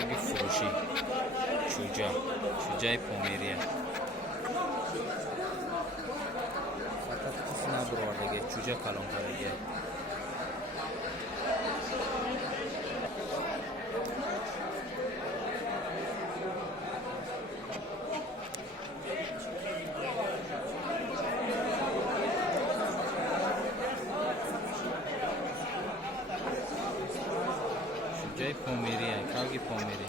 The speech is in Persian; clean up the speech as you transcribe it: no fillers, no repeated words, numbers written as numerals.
کلب فروشی شجاع پومیریا فقط کسی نبروردگی شجاع کلان کردگی شجاع پومیریا کلب پومیری